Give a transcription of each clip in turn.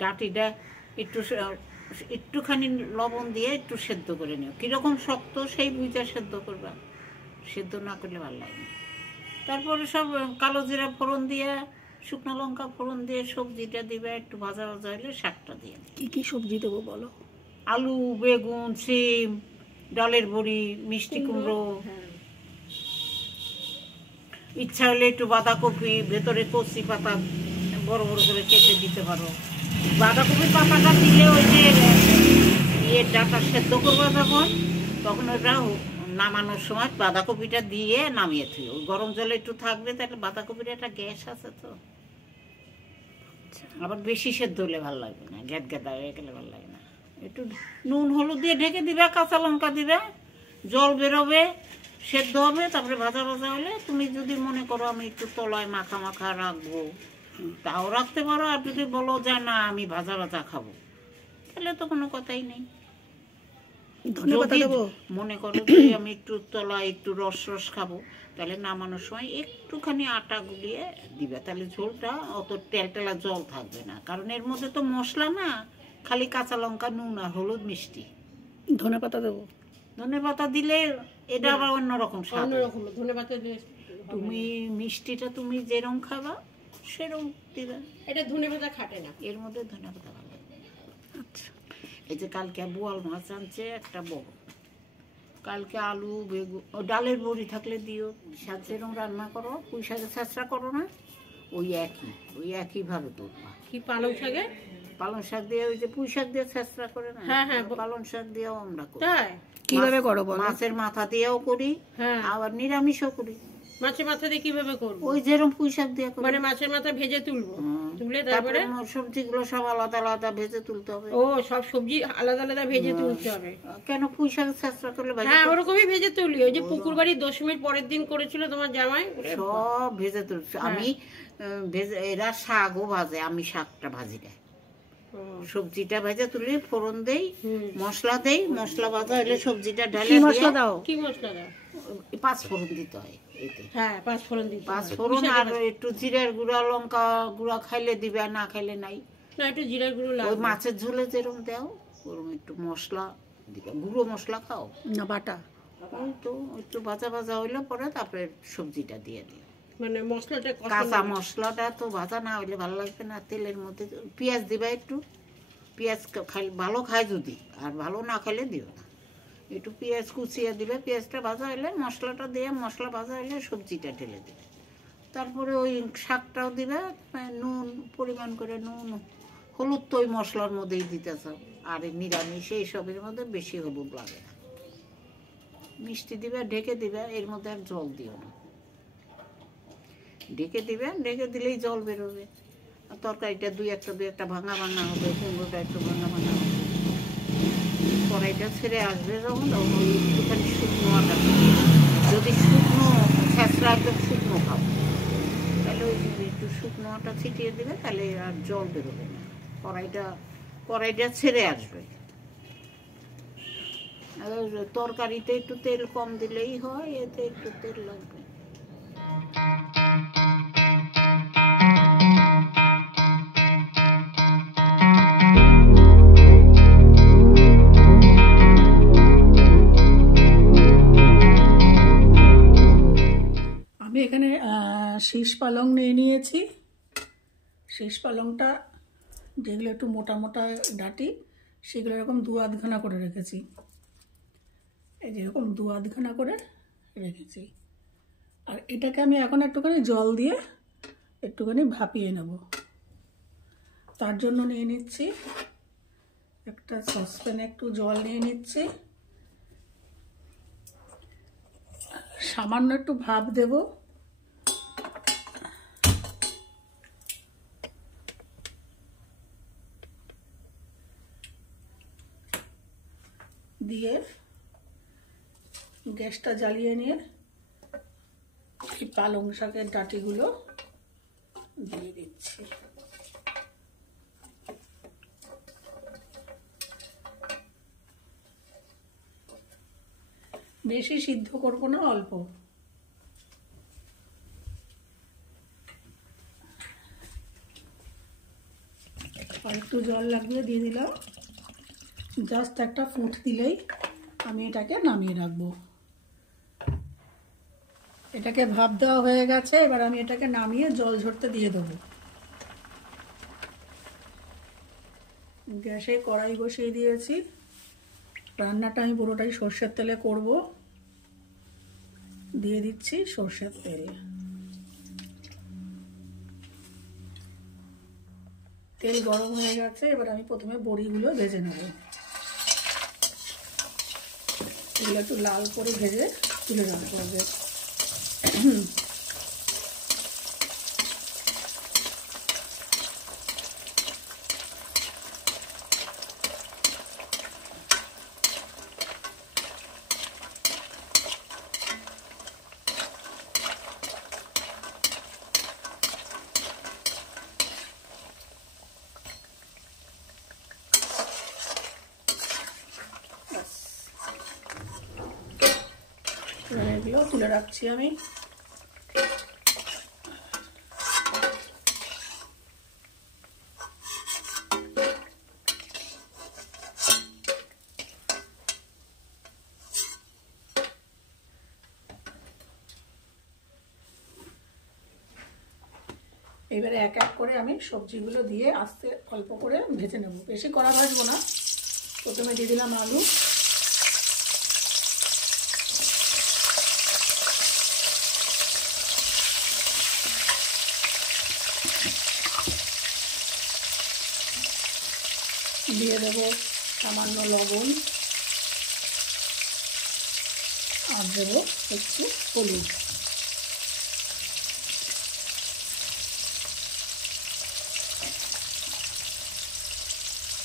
ডাঁটিটা একটু একটুখানি লবণ দিয়ে একটু সেদ্ধ করে নিও, কীরকম শক্ত সেই বুঝে সেদ্ধ করবা, সেদ্ধ না করলে ভালো লাগে না। তারপরে সব কালো জিরা ফোড়ন দিয়ে, শুকনো লঙ্কা ফোড়ন দিয়ে সবজিটা দিবে, একটু ভাজা ভাজা হলে শাকটা দিয়ে। কি কি সবজি দেবো বলো? আলু, বেগুন, সিম, ডালের বড়ি, মিষ্টি কুমড়ো, ইচ্ছা হলে একটু বাঁধাকপি, ভেতরে কচি পাতা বড় বড় করে কেটে দিতে পারো। বাঁধাকপির পাতাটা দিলে ওই যে ডাটা সেদ্ধ করবো তখন ওটা নামানোর সময় বাঁধাকপিটা দিয়ে নামিয়ে থুই। ওই গরম জলে একটু থাকবে, তাহলে বাঁধাকপির একটা গ্যাস আছে তো, আবার বেশি সেদ্ধ হলে ভালো লাগবে না, গ্যাদ গ্যাদা হয়ে গেলে ভালো লাগে না। একটু নুন হলুদ দিয়ে ঢেকে দিবে, কাঁচা লঙ্কা দিবে, জল বেরোবে, সেদ্ধ হবে, তারপরে ভাজা ভাজা হলে তুমি যদি মনে করো আমি একটু তলায় মাখা মাখা রাখবো তাও রাখতে পারো, আর যদি বলো যে না আমি ভাজা ভাজা খাবো তাহলে তো কোনো কথাই নেই। মনে করো যে আমি একটু তলায় একটু রস রস খাবো, তাহলে নামানোর সময় একটুখানি আটা গুলিয়ে দিবে, তাহলে ঝোলটা অত টেলটেলা জল থাকবে না, কারণ এর মধ্যে তো মশলা না, খালি কাঁচা লঙ্কা, নুন আর হলুদ, মিষ্টি। ধনে পাতা দেবো? ধনে পাতা দিলে এটা আবার অন্যরকম স্বাদ। ধনে পাতা তুমি মিষ্টিটা তুমি যেরকম খাবা সেরকম দিবে। এটা ধনে পাতা খাটে না, এর মধ্যে ধনে পাতা ভালো। আচ্ছা, এই যে কালকে বোয়াল মাছ আনছে একটা বড়, কালকে আলু বেগুন, ডালের বড়ি থাকলে দিও, শাক যেরকম রান্না করো, পুঁই শাকের ছাঁচড়া করো না, ওই একইভাবে করবা। কি পালং শাকে? পালং শাক দিয়ে ওই যে পুঁই শাক দিয়ে ছাঁচড়া করে না, পালং শাক দিয়েও আমরা করি। কিভাবে করো? মাছের মাথা দিয়েও করি, আবার নিরামিষও করি। মাছের মাথা দিয়ে কিভাবে করবো? ওই যেরকম পুঁই শাক দিয়ে করি, মানে মাছের মাথা ভেজে তুলবো, তুলে তারপরে সবজিগুলো সব আলাদা আলাদা ভেজে তুলতে হবে। ও, সব সবজি আলাদা আলাদা ভেজে তুলতে হবে? কেন, পুঁই শাক ছাঁচড়া করলে? হ্যাঁ, ওরকমই ভেজে তুলি। ওই যে পুকুর বাড়ির দশমীর পরের দিন করেছিল তোমার জামাই, সব ভেজে তুলছি আমি। এরা শাকও ভাজে, আমি শাকটা ভাজি না, সবজিটা ভেজে তুলি, ফোড়ন দেই, মশলা দেই, মশলা ভাজা হলে সবজিটা ঢালে। মশলা দাও? কি মশলা দাও? 5 ফোড়ন দিতে হয় এতে। হ্যাঁ, 5 ফোড়ন দিতে। 5 ফোড়ন আর একটু জিরার গুঁড়া, লঙ্কা গুঁড়া, খাইলে দিবে, না খাইলে নাই। না, একটু জিরার গুঁড়ো লাগবে। ওই মাছের ঝোলে যেরকম দাও ওরকম একটু মশলা দিবে। গুঁড়ো মশলা খাও না বাটা? ওই তো একটু ভাজা ভাজা হইলে পরে তারপরে সবজিটা দিয়ে দিও। মানে মশলাটা কাঁচা মশলাটা তো ভাজা না হইলে ভালো লাগবে না। তেলের মধ্যে পেঁয়াজ দিবা, একটু পেঁয়াজ ভালো খায় যদি, আর ভালো না খাইলে দিও না। একটু পেঁয়াজ কুচিয়ে দিবে, পেঁয়াজটা ভাজা হলে মশলাটা দিয়ে, মশলা ভাজা হলে সবজিটা ঢেলে দিবে, তারপরে ওই শাকটাও দিবে, নুন পরিমাণ করে, নুন হলুদ তো ওই মশলার মধ্যেই দিতেছ, আর নিরামিষ এইসবের মধ্যে বেশি হলুদ লাগে না। মিষ্টি দিবে, ঢেকে দিবে, এর মধ্যে আর জল দিও না, ঢেকে দিবে, ঢেকে দিলেই জল বেরোবে। আর তরকারিটা দুই একটা ভাঙা ভাঙা হবে, কুমড়োটা একটু ভাঙা ভাঙা হবে, কড়াইটা ছেড়ে আসবে যখন, তখন ওই একটুখানি শুকনো আটা, যদি শুকনো ছ্যাঁচড়া একদম শুকনো খাও তাহলে ওই একটু শুকনো আটা ছিটিয়ে দিবে, তাহলে আর জল বেরোবে না, কড়াইটা ছেড়ে আসবে। আর তরকারিতে একটু তেল কম দিলেই হয়, এতে একটু তেল লাগবে। আমি এখানে শীষ পালং নিয়ে নিয়েছি। শীষ পালংটা যেগুলো একটু মোটা মোটা ডাঁটি, সেগুলো এরকম 2-8 খানা করে রেখেছি। এই যেরকম 2-8 খানা করে রেখেছি। আর এটাকে আমি এখন একটুখানি জল দিয়ে একটুখানি ভাপিয়ে নেব। তার জন্য নিয়ে নিচ্ছি একটা সসপ্যানে, একটু জল নিয়ে নিচ্ছি, সামান্য একটু ভাপ দেব, দিয়ে গ্যাসটা জ্বালিয়ে নিয়ে এই পালং শাকের ডাঁটিগুলো দিয়ে দিচ্ছি। বেশি সিদ্ধ করব না, অল্প। আর একটু জল লাগবে, দিয়ে দিলাম। জাস্ট একটা ফুট দিলেই আমি এটাকে নামিয়ে রাখবো। এটাকে ভাপ দেওয়া হয়ে গেছে, এবার আমি এটাকে নামিয়ে জল ঝরতে দিয়ে দেবো। গ্যাসে কড়াই বসিয়ে দিয়েছি। রান্নাটা আমি পুরোটাই সর্ষের তেলে করব। দিয়ে দিচ্ছি সর্ষের তেল। তেল গরম হয়ে গেছে, এবার আমি প্রথমে বড়িগুলো ভেজে নেব। এগুলো একটু লাল করে ভেজে তুলে রাখতে হবে। এগুলো তুলে রাখছি আমি। এবারে এক এক করে আমি সবজিগুলো দিয়ে আস্তে অল্প করে ভেজে নেব, বেশি কড়া ভাজবো না। প্রথমে দিয়ে দিলাম আলু, দিয়ে দেবো সামান্য লবণ, আর দেবো একটু হলুদ।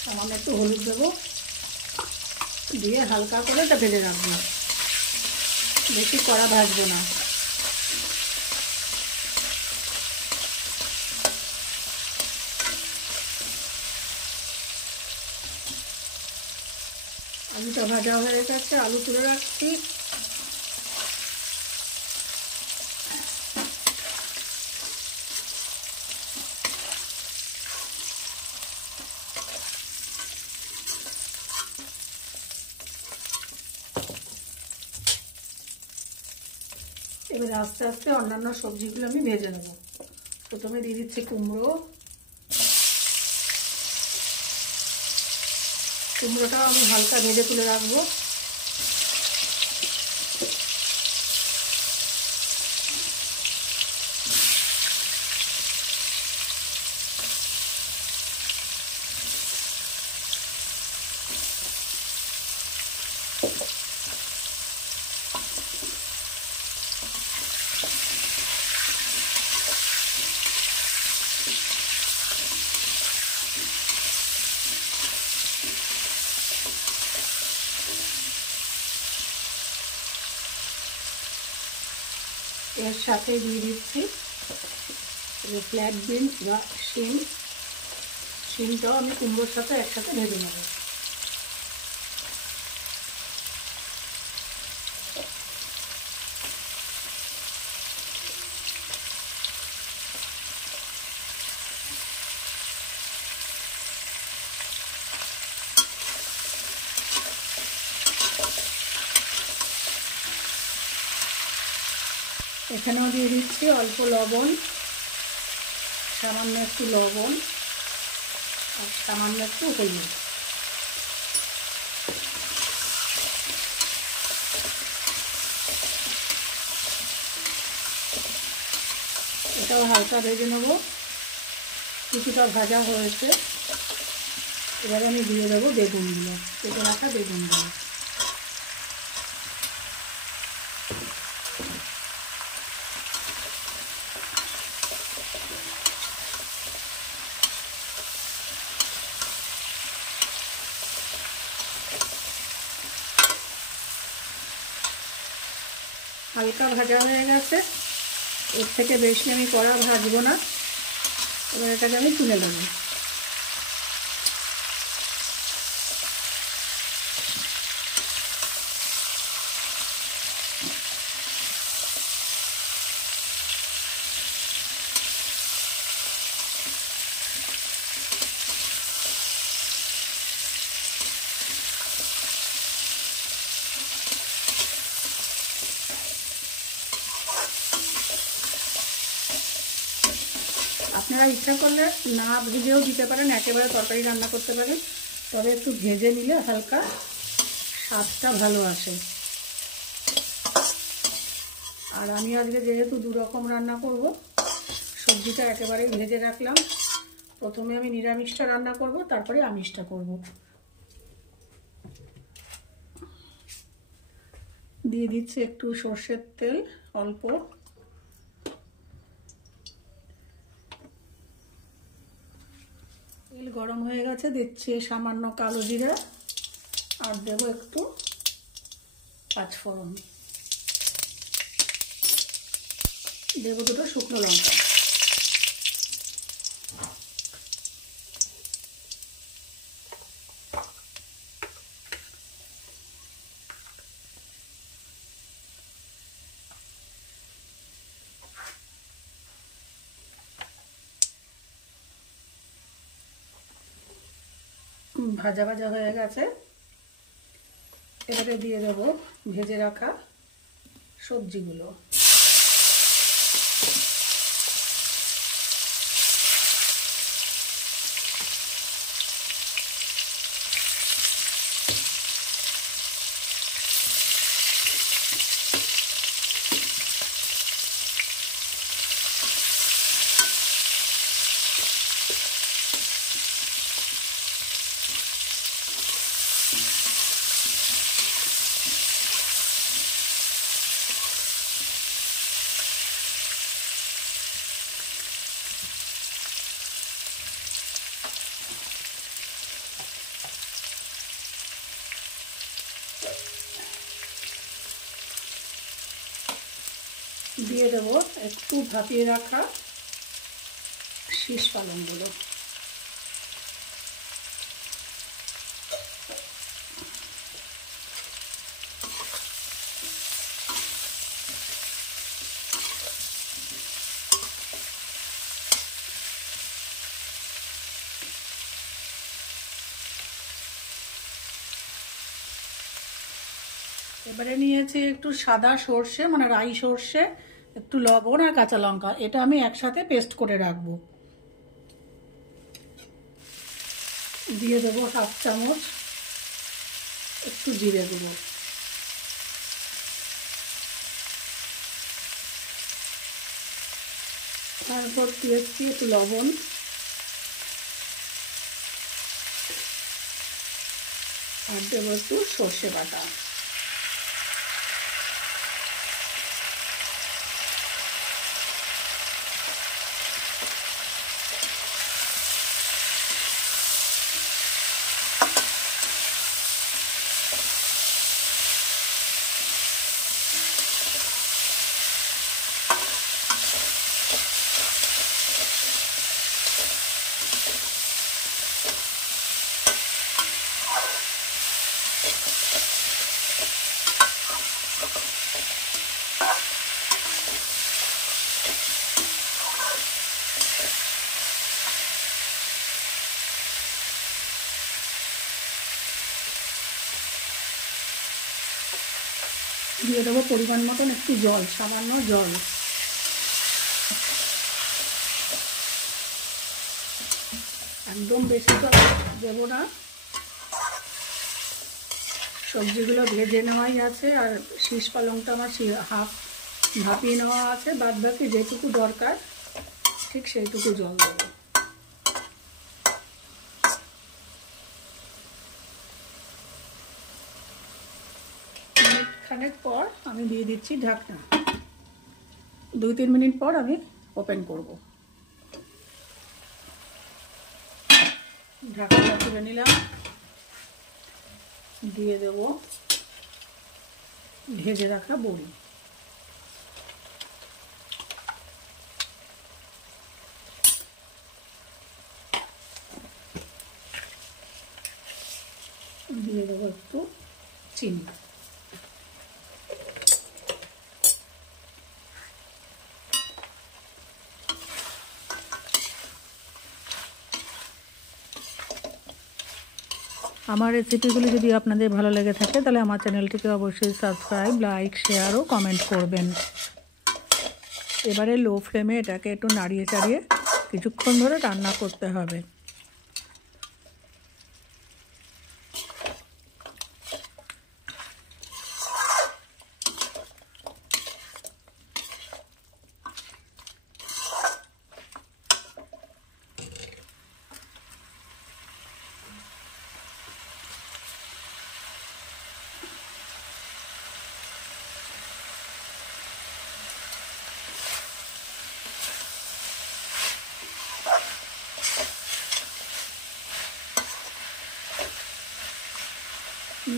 সামান্য একটু হলুদ দেবো, দিয়ে হালকা করে এটা ভেজে রাখবো, বেশি কড়া ভাজবো না। আলুটা ভাজা হয়ে গেছে, আলু তুলে রাখছি। এবারে আস্তে আস্তে অন্যান্য সবজিগুলো আমি ভেজে নেব। প্রথমে দিয়ে দিচ্ছি কুমড়ো। কুমড়োটাও আমি হালকা ভেজে তুলে রাখবো। এর সাথে দিয়ে দিচ্ছি ফ্ল্যাট বিনস বা শিম। শিমটাও আমি কুমড়োর সাথে একসাথে ভেজে নেব। এখানেও দিয়ে দিচ্ছি অল্প লবণ, সামান্য একটু লবণ আর সামান্য একটু হলুদ। এটাও হালকা ভেজে নেব। কিছুটা ভাজা হয়েছে, এবারে আমি দিয়ে দেবো বেগুনগুলো, কেটে রাখা বেগুনগুলো। হালকা ভাজা হয়ে গেছে, এর থেকে বেশি আমি কড়া ভাজবো না। এবার এটাকে আমি তুলে নেব। আপনারা ইচ্ছা করলে না ভেজেও দিতে পারেন, একেবারে তরকারি রান্না করতে পারেন, তবে একটু ভেজে নিলে হালকা স্বাদটা ভালো আসে। আর আমি আজকে যেহেতু 2 রকম রান্না করব, সবজিটা একেবারে ভেজে রাখলাম। প্রথমে আমি নিরামিষটা রান্না করব, তারপরে আমিষটা করব। দিয়ে দিচ্ছি একটু সর্ষের তেল, অল্প। তেল গরম হয়ে গেছে, দিচ্ছি সামান্য কালো জিরা আর দেব একটু পাঁচফোড়ন, দেব 2টো শুকনো লঙ্কা। ভাজা ভাজা হয়ে গেছে, এবারে দিয়ে দেব ভেজে রাখা সবজিগুলো। দিয়ে দেব একটু ভাপিয়ে রাখা শীষ পালংগুলো। এবারে নিয়েছি একটু সাদা সর্ষে, মানে রাই সর্ষে, একটু লবণ আর কাঁচা লঙ্কা, এটা আমি একসাথে পেস্ট করে রাখবো। দিয়ে দেবো 1/2 চামচ একটু জিরে দেবো, তারপর দিয়েছি একটু লবণ আর দেবো একটু সর্ষে বাটা। দিয়ে দেবো পরিমাণ মতন একটু জল, সামান্য জল। একদম বেশি তো দেবো না, সবজিগুলো ভেজে নেওয়াই আছে আর শীষ পালংটা আমার হাফ ভাপিয়ে নেওয়া আছে, বাদ বাকি যেটুকু দরকার ঠিক সেইটুকু জল দেবো। খানিক পর আমি দিয়ে দিচ্ছি ঢাকনা, 2-3 মিনিট পর আমি ওপেন করব। ঢাকনা তুলে নিলাম, দিয়ে দেব ভেজে রাখা বড়ি। দিয়ে দেবো একটু চিনি। আমার রেসিপিগুলি যদি আপনাদের ভালো লেগে থাকে তাহলে আমার চ্যানেলটিকে অবশ্যই সাবস্ক্রাইব, লাইক, শেয়ার ও কমেন্ট করবেন। এবারে লো ফ্লেমে এটাকে একটু নাড়িয়ে চাড়িয়ে কিছুক্ষণ ধরে রান্না করতে হবে।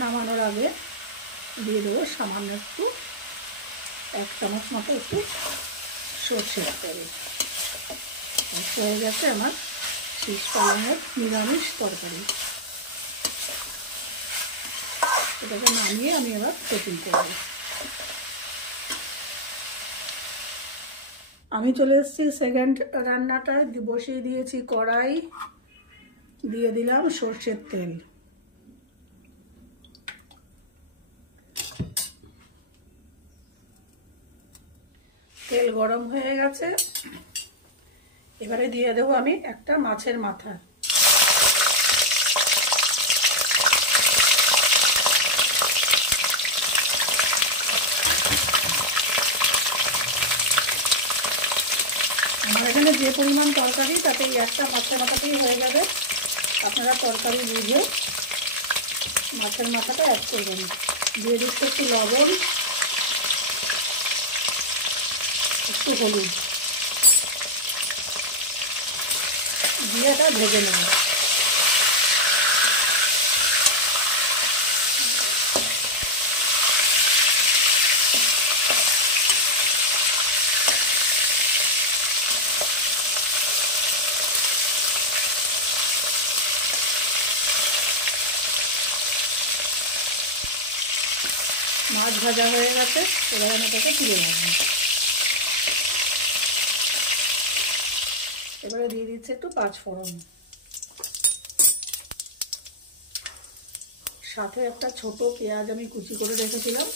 নামানোর আগে দিয়ে দেবো সামান্য একটু 1 চামচ মতো একটু সর্ষের তেল। হয়ে গেছে আমার শীষ পালঙের নিরামিষ তরকারি। এটাকে নামিয়ে আমি এবার সেটিং করব। আমি চলে এসেছি সেকেন্ড রান্নাটায়। বসিয়ে দিয়েছি কড়াই, দিয়ে দিলাম সর্ষের তেল। তেল গরম হয়ে গেছে, এবারে দিয়ে দেবো আমি একটা মাছের মাথা। আমার এখানে যে পরিমাণ তরকারি তাতে একটা মাছের মাথাতেই হয়ে যাবে। আপনারা তরকারি বুঝে মাছের মাথাটা অ্যাড করবেন। দিয়ে দিচ্ছি একটু লবণ, একটু হলুদ দিয়ে এটা ভেজে নেব। মাছ ভাজা হয়ে গেছে, এবার আমি এটাকে তুলে রাখবো। এবারে দিয়ে দিচ্ছি একটু 5 ফোড়ন, সাথে একটা ছোট পেঁয়াজ আমি কুচি করে রেখেছিলাম,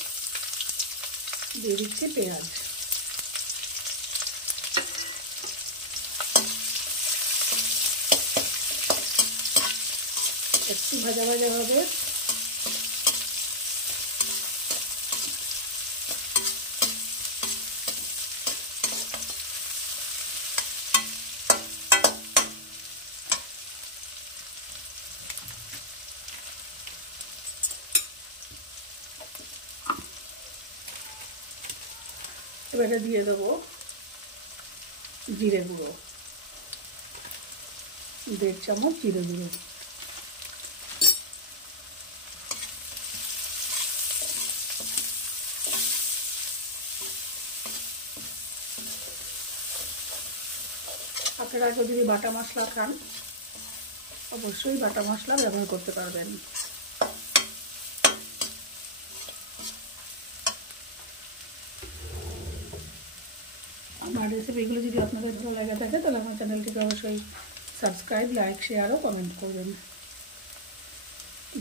দিয়ে দিচ্ছি পেঁয়াজ। একটু ভাজা ভাজা হবে। এবারে দিয়ে দেবো জিরে গুঁড়ো, 1.5 চামচ জিরে গুঁড়ো। আপনারা যদি বাটা মশলা খান অবশ্যই বাটা মশলা ব্যবহার করতে পারবেন। আমার রেসিপিগুলো যদি আপনাদের ভালো লাগে থাকে তাহলে আমার চ্যানেলটিকে অবশ্যই সাবস্ক্রাইব, লাইক, শেয়ার ও কমেন্ট করবেন।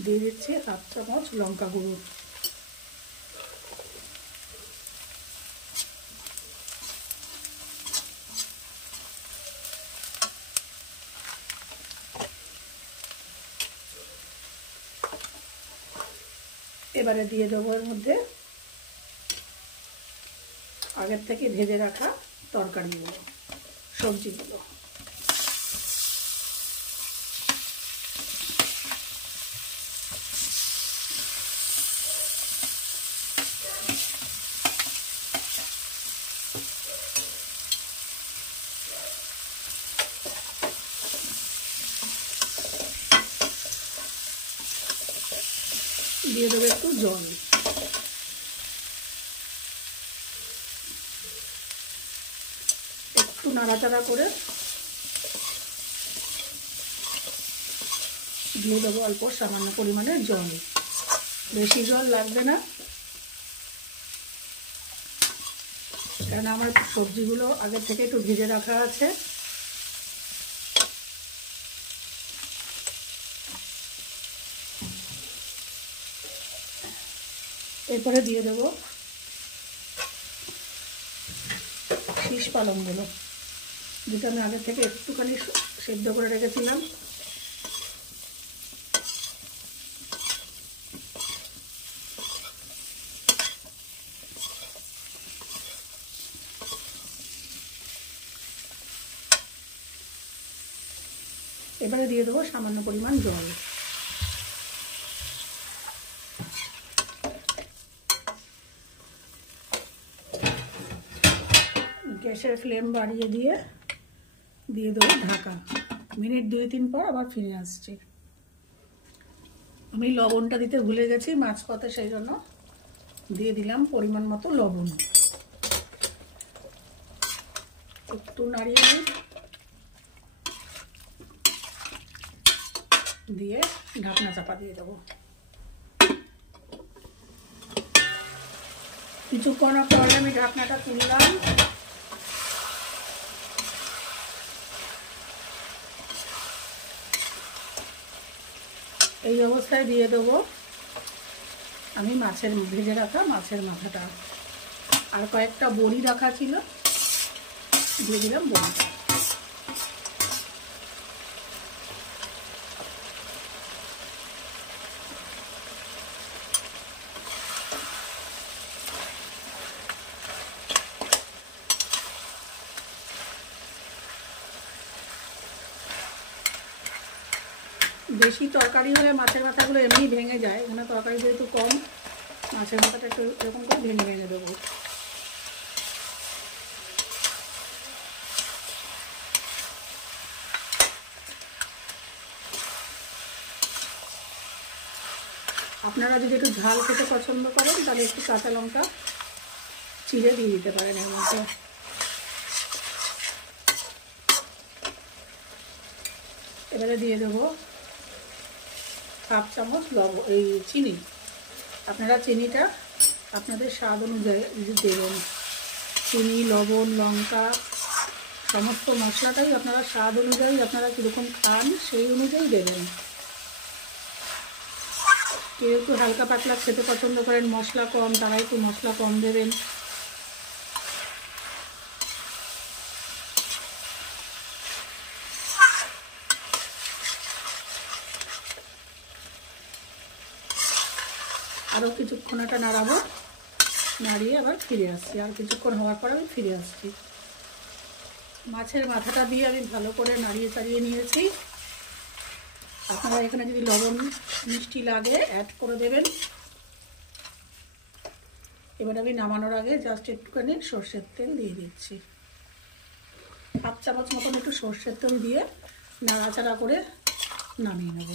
দিয়ে দিচ্ছি 1/2 চামচ লঙ্কা গুঁড়ো। এবারে দিয়ে দেবো এর মধ্যে আগের থেকে ভেজে রাখা তরকারিগুলো, সবজিগুলো। দিয়ে দেবো একটু জল। একটু নাড়াচাড়া করে দিয়ে দেবো অল্প সামান্য পরিমাণে জল, বেশি জল লাগবে না, কারণ আমার সবজিগুলো আগে থেকে একটু ভিজে রাখা আছে। এরপরে দিয়ে দেবো শীষ পালংগুলো, যেটা আমি আগে থেকে একটুখানি সেদ্ধ করে রেখেছিলাম। এবারে দিয়ে দেবো সামান্য পরিমাণ জল। গ্যাসের ফ্লেম বাড়িয়ে দিয়ে দেবো ঢাকা। মিনিট 2-3 পর আবার ফিরে আসছি। আমি লবণটা দিতে ভুলে গেছি মাঝপথে, সেই জন্য দিয়ে দিলাম পরিমাণ মতো লবণ। একটু নাড়িয়ে দিয়ে ঢাকনা চাপা দিয়ে দেবো। কিছুক্ষণ পরে আমি ঢাকনাটা তুললাম। এই অবস্থায় দিয়ে দেবো আমি ভেজে রাখা মাছের মাথাটা। আর কয়েকটা বড়ি রাখা ছিল, দিয়ে দিলাম বড়িটা। বেশি তরকারি হলে মাছের মাথাগুলো এমনি ভেঙে যায়, এখানে তরকারি যেহেতু কম, মাছের মাথাটা একটু এরকম করে ভেঙে ভেঙে দেবো। আপনারা যদি একটু ঝাল খেতে পছন্দ করেন তাহলে একটু কাঁচা লঙ্কা চিড়ে দিয়ে দিতে পারেন এর মধ্যে। এবারে দিয়ে দেবো 1/2 চামচ চিনি। আপনারা চিনিটা আপনাদের স্বাদ অনুযায়ী দেবেন। চিনি, লবণ, লঙ্কা সমস্ত মশলাটাই আপনারা স্বাদ অনুযায়ী আপনারা কীরকম খান সেই অনুযায়ী দেবেন। কেউ একটু হালকা পাতলা খেতে পছন্দ করেন, মশলা কম, তারা একটু মশলা কম দেবেন। আরও কিছুক্ষণ এটা নাড়াবো, নাড়িয়ে আবার ফিরে আসছি। আর কিছুক্ষণ হওয়ার পর আমি ফিরে আসছি। মাছের মাথাটা দিয়ে আমি ভালো করে নাড়িয়ে চাড়িয়ে নিয়েছি। আপনারা এখানে যদি লবণ মিষ্টি লাগে অ্যাড করে দেবেন। এবার আমি নামানোর আগে জাস্ট একটুখানি সর্ষের তেল দিয়ে দিচ্ছি। 1/2 চামচ মতন একটু সর্ষের তেল দিয়ে নাড়াচাড়া করে নামিয়ে নেব।